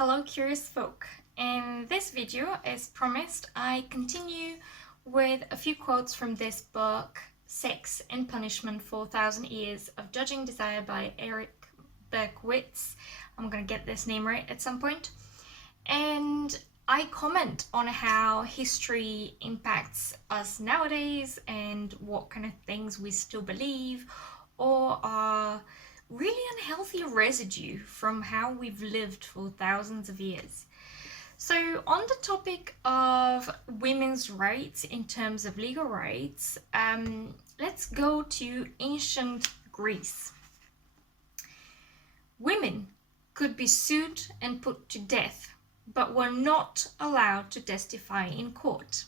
Hello curious folk. In this video, as promised, I continue with a few quotes from this book, Sex and Punishment for 1,000 Years of Judging Desire by Berkowitz. I'm gonna get this name right at some point. And I comment on how history impacts us nowadays and what kind of things we still believe or are really unhealthy residue from how we've lived for thousands of years. So on the topic of women's rights in terms of legal rights, let's go to ancient Greece. Women could be sued and put to death, but were not allowed to testify in court.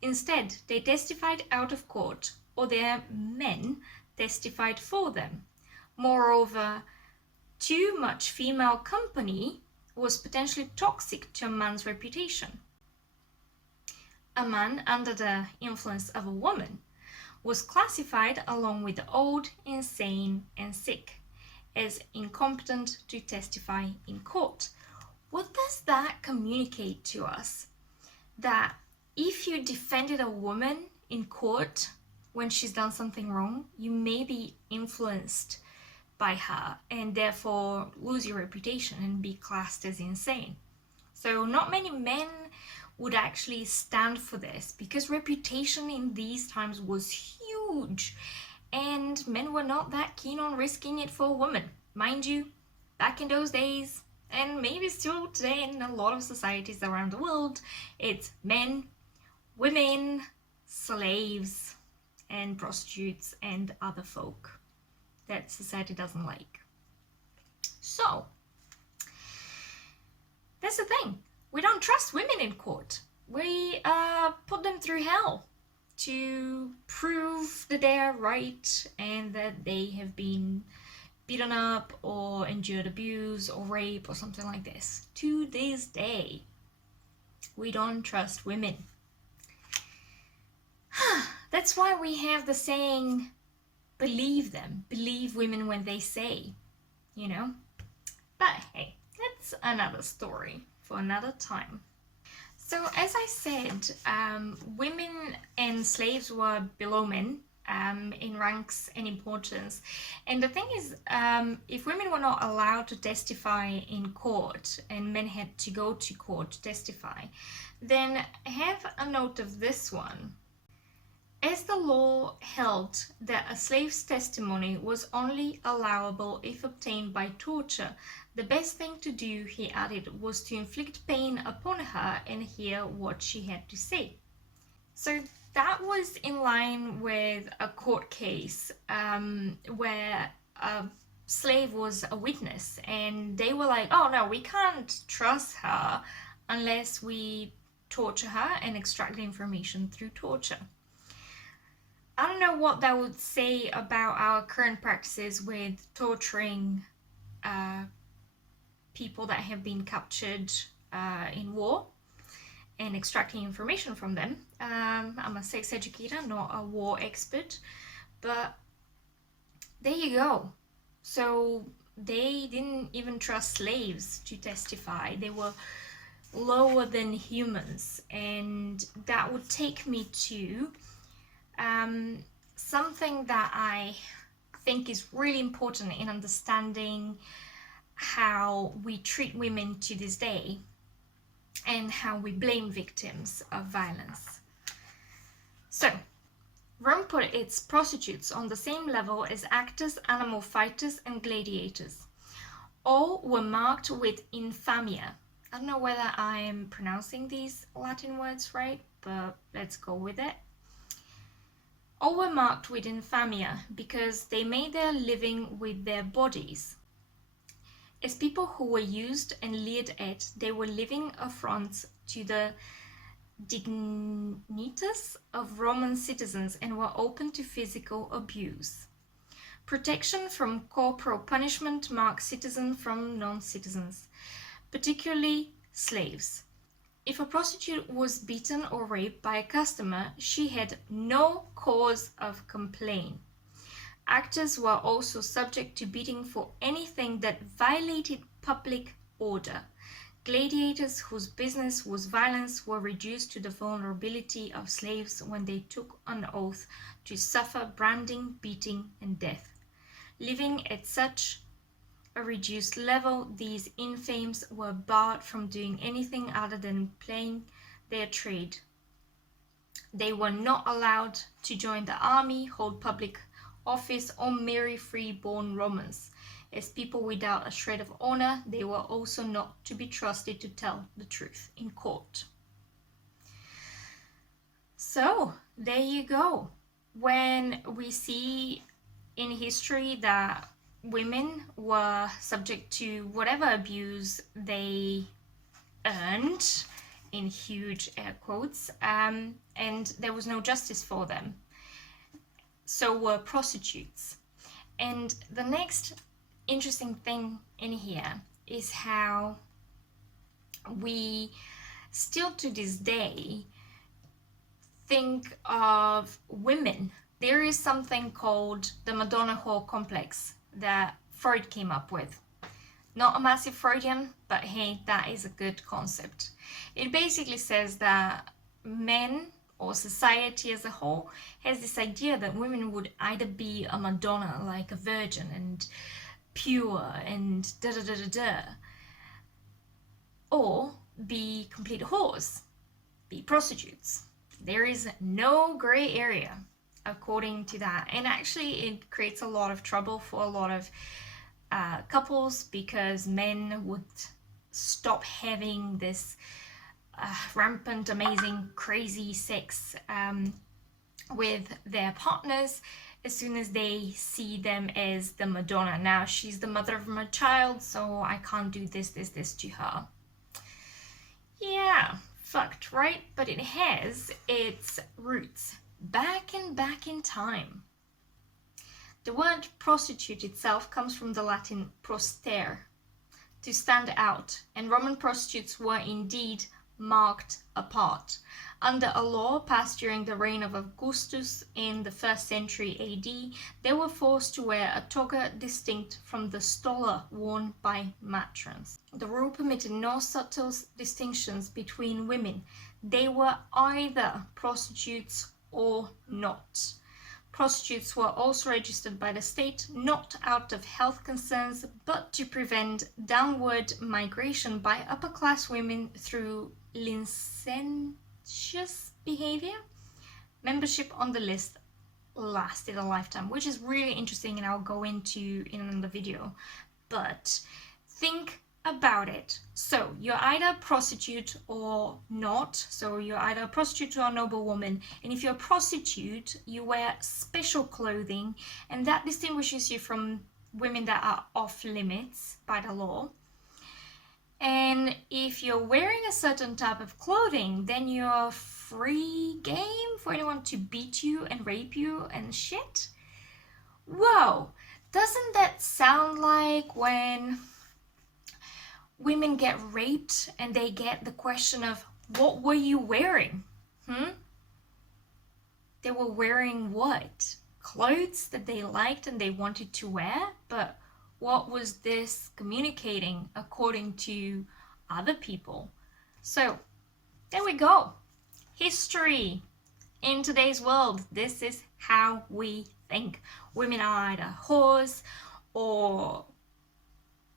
Instead, they testified out of court, or their men testified for them. Moreover, too much female company was potentially toxic to a man's reputation. A man under the influence of a woman was classified along with the old, insane, and sick as incompetent to testify in court. What does that communicate to us? That if you defended a woman in court when she's done something wrong, you may be influenced by her and therefore lose your reputation and be classed as insane. So not many men would actually stand for this because reputation in these times was huge and men were not that keen on risking it for a woman. Mind you, back in those days, and maybe still today in a lot of societies around the world, it's men, women, slaves, and prostitutes and other folk that society doesn't like. So, that's the thing. We don't trust women in court. We put them through hell to prove that they are right and that they have been beaten up or endured abuse or rape or something like this. To this day, we don't trust women. That's why we have the saying, believe them, believe women when they say, you know? But hey, that's another story for another time. So as I said, women and slaves were below men in ranks and importance. And the thing is, if women were not allowed to testify in court and men had to go to court to testify, then have a note of this one. As the law held that a slave's testimony was only allowable if obtained by torture, the best thing to do, he added, was to inflict pain upon her and hear what she had to say. So that was in line with a court case where a slave was a witness and they were like, oh no, we can't trust her unless we torture her and extract the information through torture. I don't know what that would say about our current practices with torturing people that have been captured in war and extracting information from them. I'm a sex educator, not a war expert, but there you go. So they didn't even trust slaves to testify. They were lower than humans, and that would take me to something that I think is really important in understanding how we treat women to this day and how we blame victims of violence. So, Rome put its prostitutes on the same level as actors, animal fighters, and gladiators. All were marked with infamia. I don't know whether I'm pronouncing these Latin words right, but let's go with it. All were marked with infamia because they made their living with their bodies. As people who were used and leered at, they were living affronts to the dignitas of Roman citizens and were open to physical abuse. Protection from corporal punishment marked citizens from non-citizens, particularly slaves. If a prostitute was beaten or raped by a customer, she had no cause of complaint. Actors were also subject to beating for anything that violated public order. Gladiators whose business was violence were reduced to the vulnerability of slaves when they took an oath to suffer branding, beating, and death. Living at such a reduced level, these infames were barred from doing anything other than plying their trade. They were not allowed to join the army, hold public office, or marry free-born Romans. As people without a shred of honor, they were also not to be trusted to tell the truth in court. So, there you go. When we see in history that women were subject to whatever abuse they earned, in huge air quotes, and there was no justice for them. So were prostitutes. And the next interesting thing in here is how we still to this day think of women. There is something called the Madonna whore complex that Freud came up with. Not a massive Freudian, but hey, that is a good concept. It basically says that men, or society as a whole, has this idea that women would either be a Madonna, like a virgin and pure and da-da-da-da-da, or be complete whores, be prostitutes. There is no gray area according to that, and actually it creates a lot of trouble for a lot of couples, because men would stop having this rampant, amazing, crazy sex with their partners as soon as they see them as the Madonna. Now she's the mother of my child, so I can't do this to her. Yeah, fucked, right? But it has its roots back in time. The word prostitute itself comes from the Latin prostere, to stand out, and Roman prostitutes were indeed marked apart. Under a law passed during the reign of Augustus in the 1st century AD, they were forced to wear a toga distinct from the stola worn by matrons. The rule permitted no subtle distinctions between women. They were either prostitutes or not. Prostitutes were also registered by the state, not out of health concerns, but to prevent downward migration by upper-class women through licentious behavior. Membership on the list lasted a lifetime, which is really interesting, and I'll go into in another video. But think about it. So you're either a prostitute or not. So you're either a prostitute or a noble woman, and if you're a prostitute, you wear special clothing, and that distinguishes you from women that are off limits by the law. And if you're wearing a certain type of clothing, then you're free game for anyone to beat you and rape you and shit. Whoa, doesn't that sound like when women get raped and they get the question of, what were you wearing? They were wearing what? Clothes that they liked and they wanted to wear, but what was this communicating according to other people? So there we go. History. In today's world, this is how we think. Women are either whores or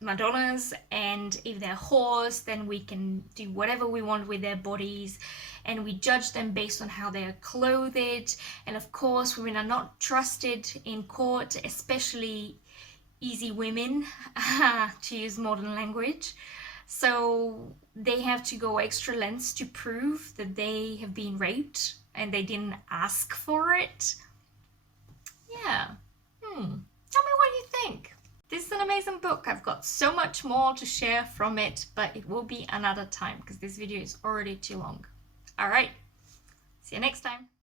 Madonnas, and if they're whores, then we can do whatever we want with their bodies, and we judge them based on how they are clothed. And of course, women are not trusted in court, especially easy women, to use modern language. So they have to go extra lengths to prove that they have been raped and they didn't ask for it. Yeah. Tell me what you think. This is an amazing book. I've got so much more to share from it, but it will be another time because this video is already too long. All right. See you next time.